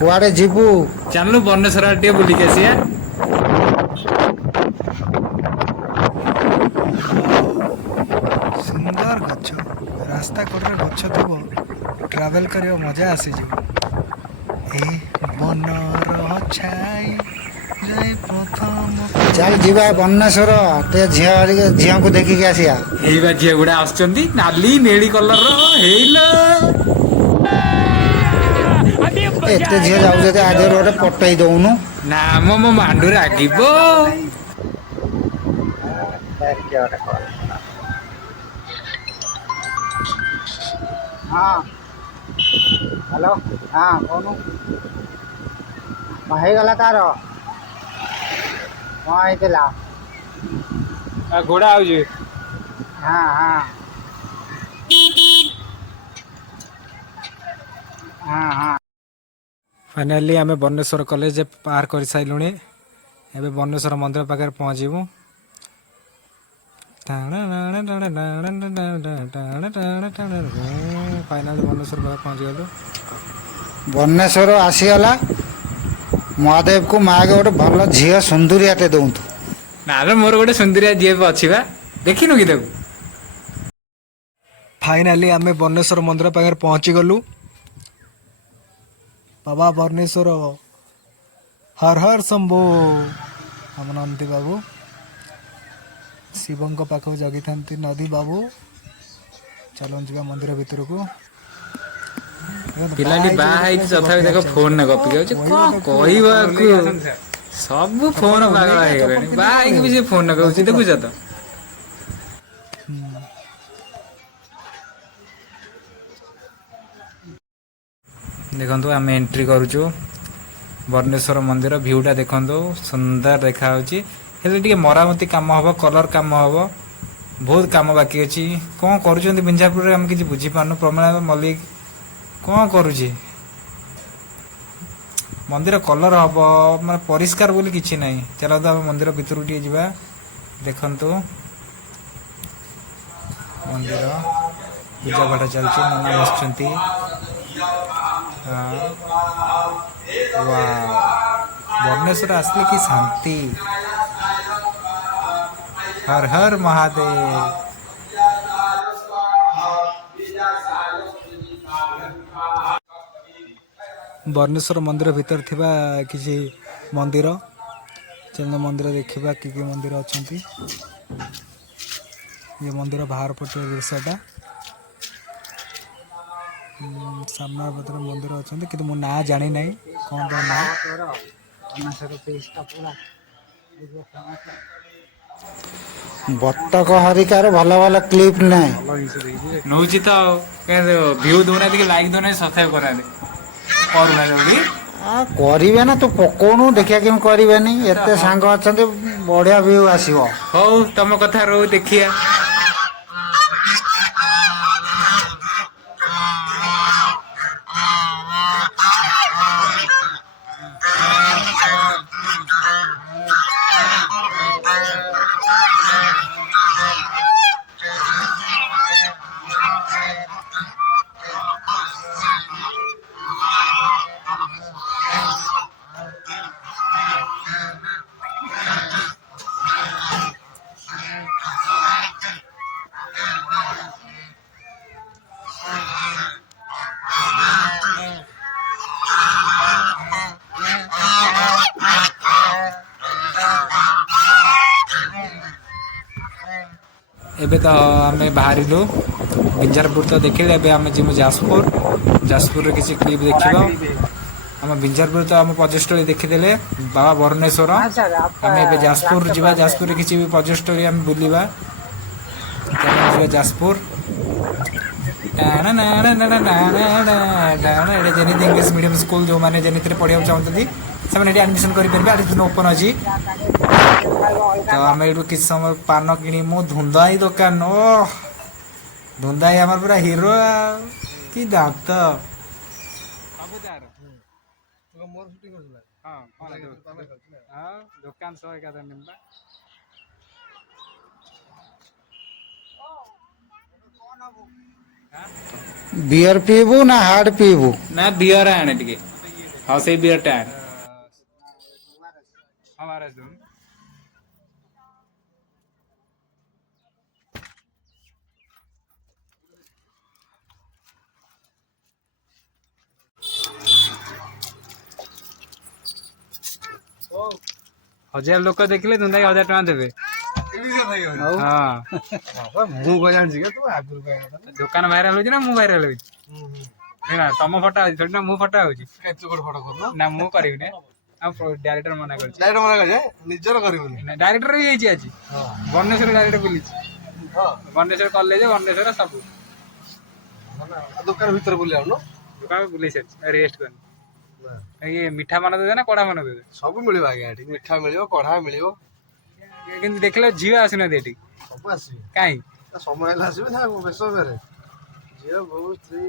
କୁଆଡେ ଯିବୁ? ଚାଲୁ ବନେଶ୍ୱର ଆଡେ ଟିକେ ବୁଲିକି ଆସିବା। ସୁନ୍ଦର ଗଛ, ରାସ୍ତା କଡ଼ରେ ଗଛ ଥିବ, ଟ୍ରାଭେଲ କରିବା ମଜା ଆସିଯିବ। ଏ ବନର ଛାଇ ଯାଇ ପ୍ରଥମ ଚାଲ ଯିବା ବନେଶ୍ୱର ଟିକେ ଝିଅଙ୍କୁ ଦେଖିକି ଆସିବା। ଏଇ ବା ଝିଅ ଗୁଡା ଆସୁଛନ୍ତି ନାଲି ନେଳି କଲର ହେଇଲ। ଏତେ ଝିଅ ଯାଉଛନ୍ତି ଆଗରେ ଗୋଟେ ପଟେଇ ଦଉନୁ। ନା ମୋ ମାଣ୍ଡୁ ରାଗିବ। ହଁ ହ୍ୟାଲୋ ହଁ କହୁନୁ ହେଇଗଲା ତାର କଣ ହେଇଥିଲା? ଘୋଡା ହଉଛି। ହଁ ହଁ ହଁ ହଁ। ଫାଇନାଲି ଆମେ ବନେଶ୍ୱର କଲେଜ ପାର କରିସାରିଲୁଣି। ଏବେ ବନେଶ୍ୱର ମନ୍ଦିର ପାଖରେ ପହଞ୍ଚିବୁ। ଫାଇନାଲି ବନେଶ୍ୱର ପାଖରେ ପହଞ୍ଚିଗଲୁ। ବନେଶ୍ୱର ଆସିଗଲା। ମହାଦେବକୁ ମାଆକେ ଗୋଟେ ଭଲ ଝିଅ ସୁନ୍ଦରିଆଟେ ଦଉନ୍ତୁ। ନାରେ ମୋର ଗୋଟେ ସୁନ୍ଦରିଆ ଝିଅ ଅଛି ବା, ଦେଖିନୁ କି ତାକୁ? ଫାଇନାଲି ଆମେ ବନେଶ୍ୱର ମନ୍ଦିର ପାଖରେ ପହଞ୍ଚିଗଲୁ। ବାବା ବନେଶ୍ୱର ହର ହର ଶମ୍ଭୁ। ଆମ ନନ୍ଦୀ ବାବୁ ଶିବଙ୍କ ପାଖକୁ ଜଗିଥାନ୍ତି। ନଦୀ ବାବୁ ଚାଲନ୍ତୁ ଯିବା ମନ୍ଦିର ଭିତରକୁ। ପିଲାଟି ବାହା ହେଇଛି ତଥାପି ଦେଖ ଫୋନରେ ଗପି ଯାଉଛି କଣ ତାକୁ କହିବ ଆକୁ। ସବୁ ଫୋନ ପାଗଳ ହେଇଗଲେଣି, ବାହା ହେଇକି ବି ସେ ଫୋନ କହୁଛି ଦେଖୁଛ ତ। ଦେଖନ୍ତୁ ଆମେ ଏଣ୍ଟ୍ରି କରୁଛୁ ବନେଶ୍ୱର ମନ୍ଦିର। ଭିୟୁଟା ଦେଖନ୍ତୁ ସୁନ୍ଦର ଦେଖାହେଉଛି। ହେଲେ ଟିକେ ମରାମତି କାମ ହେବ, କଲର କାମ ହେବ, ବହୁତ କାମ ବାକି ଅଛି। କଣ କରୁଛନ୍ତି ବିଞ୍ଜାପୁରରେ ଆମେ କିଛି ବୁଝିପାରୁନୁ। ପ୍ରମିଳା ମଲ୍ଲିକ କଣ କରୁଛି? ମନ୍ଦିର କଲର ହବ, ମାନେ ପରିଷ୍କାର ବୋଲି କିଛି ନାହିଁ। ଚାଲନ୍ତୁ ଆମେ ମନ୍ଦିର ଭିତରକୁ ଟିକେ ଯିବା। ଦେଖନ୍ତୁ ମନ୍ଦିର ପୂଜା ପାଠ ଚାଲିଛି, ନନା ବସିଛନ୍ତି। ବନେଶ୍ୱର ଆସିଲେ କି ଶାନ୍ତି। ହର ହର ମହାଦେବ। ବନେଶ୍ୱର ମନ୍ଦିର ଭିତରେ ଥିବା କିଛି ମନ୍ଦିର, ଚାଲ ମନ୍ଦିର ଦେଖିବା କି କି ମନ୍ଦିର ଅଛନ୍ତି। ଏ ମନ୍ଦିର ବାହାର ପଟ ଦୃଶ୍ୟଟା। ସାମ୍ନା ପଟରେ ମନ୍ଦିର ଅଛନ୍ତି କିନ୍ତୁ ମୁଁ ନାଁ ଜାଣିନାହିଁ କଣ ତା ନାଁ। ବତକ ହରିକାର ଭଲ ଭଲ କ୍ଲିପ୍ ନାହିଁ। ନଉଛି ତ ଆଉ ଭିଉ ଦଉନାହାନ୍ତି କି ଲାଇକ୍ ଦଉନାହାନ୍ତି, ସବସ୍କ୍ରାଇବ କରୁନାହାନ୍ତି। କରୁନାହାନ୍ତି ବୋଲି ଆ କରିବେ ନା, ତୁ ପକଉନୁ ଦେଖିବା କେମିତି କରିବେନି। ଏତେ ସାଙ୍ଗ ଅଛନ୍ତି ବଢିଆ ଭିଉ ଆସିବ। ହଉ ତମ କଥା ରହୁ ଦେଖିଆ। ଏବେ ତ ଆମେ ବାହାରିଲୁ ବିଞ୍ଜାରପୁର ତ ଦେଖିଲେ। ଏବେ ଆମେ ଯିବୁ ଯାଜପୁର। ଯାଜପୁରରେ କିଛି କ୍ଲିପ୍ ଦେଖିବ। ଆମ ବିଞ୍ଜାରପୁର ତ ଆମ ପର୍ଯ୍ୟଟନସ୍ଥଳୀ ଦେଖିଦେଲେ ବାବା ବରୁଣେଶ୍ୱର। ଆମେ ଏବେ ଯାଜପୁର ଯିବା। ଯାଜପୁରରେ କିଛି ବି ପର୍ଯ୍ୟଟନସ୍ଥଳୀ ଆମେ ବୁଲିବା। ଚାଲନ୍ତୁ ଯିବା ଯାଜପୁର। ଏଇଟା ଯେନିତି ଇଂଲିଶ ମିଡ଼ିୟମ ସ୍କୁଲ, ଯେଉଁମାନେ ଯେନିତିରେ ପଢ଼ିବାକୁ ଚାହୁଁଛନ୍ତି ସେମାନେ ଏଠି ଆଡ଼ମିସନ୍ କରିପାରିବେ। ଆଡ଼ମିସନ୍ ଓପନ୍ ଅଛି। ତ ଆମେ ଏଇଠୁ କିଛି ସମୟ ପାନ କିଣିମୁ। ଧୁନ୍ଦାଇ ଦୋକାନ, ଓଃ ଧୁନ୍ଦାଇ ଆମର ପୁରା ହିରୋ ଆଉ। କି ଦାନ୍ତ ସବୁ ତାର। ଦୋକାନ ସହ ଏକାଥରେ ନେବା। ବିୟର ପିଇବୁ ନା ହାର୍ଡ ପିଇବୁ? ନା ବିୟର ଆଣେ ଟିକେ। हाँ से बियर टैन हमारा तुम हजार लोक देखिले तुम 1000 टका देबे हाँ ମୁଁ କଣ ଜାଣିଛି କି ତୁ ଆଗରୁ କହିବା दुकान भाइराल होची ना मु भाइराल होची ना तम फटा होची थोड़ी ना मु फटा होची ତୁ ଗୋଟେ ଫଟୋ କରୁନ ना मु करिवि ने हम डायरेक्टर मना करछि ଡାଇରେକ୍ଟ ମନା କରିଛେ ନିଜର କରିବୁନି ना डायरेक्टर भी ହେଇଛି ଆଜି ବନେଶ୍ୱର ଡାଇରେକ୍ଟ ବୁଲିଛି ହଁ ବନେଶ୍ୱର କଲେଜ ବନେଶ୍ୱର ସବୁ ଦୋକାନ ଭିତରେ ବୁଲି ଆଉନ दुकान बुली सारी रेस्ट करनी ये मिठा मान देवे ना कड़ा मान देवे ସବୁ ମିଳିବ ଆଜ୍ଞା ଏଠି ମିଠା ମିଳିବ କଢା ମିଳିବ କିନ୍ତୁ ଦେଖିଲେ ଝିଅ ଆସୁନାହାନ୍ତି ଏଠି ସବୁ ଆସିବେ କାହିଁ ତା ସମୟ ହେଲେ ଆସିବେ ନା ବେଶ ଫେରେ ଝିଅ ବୋଉ ସ୍ତ୍ରୀ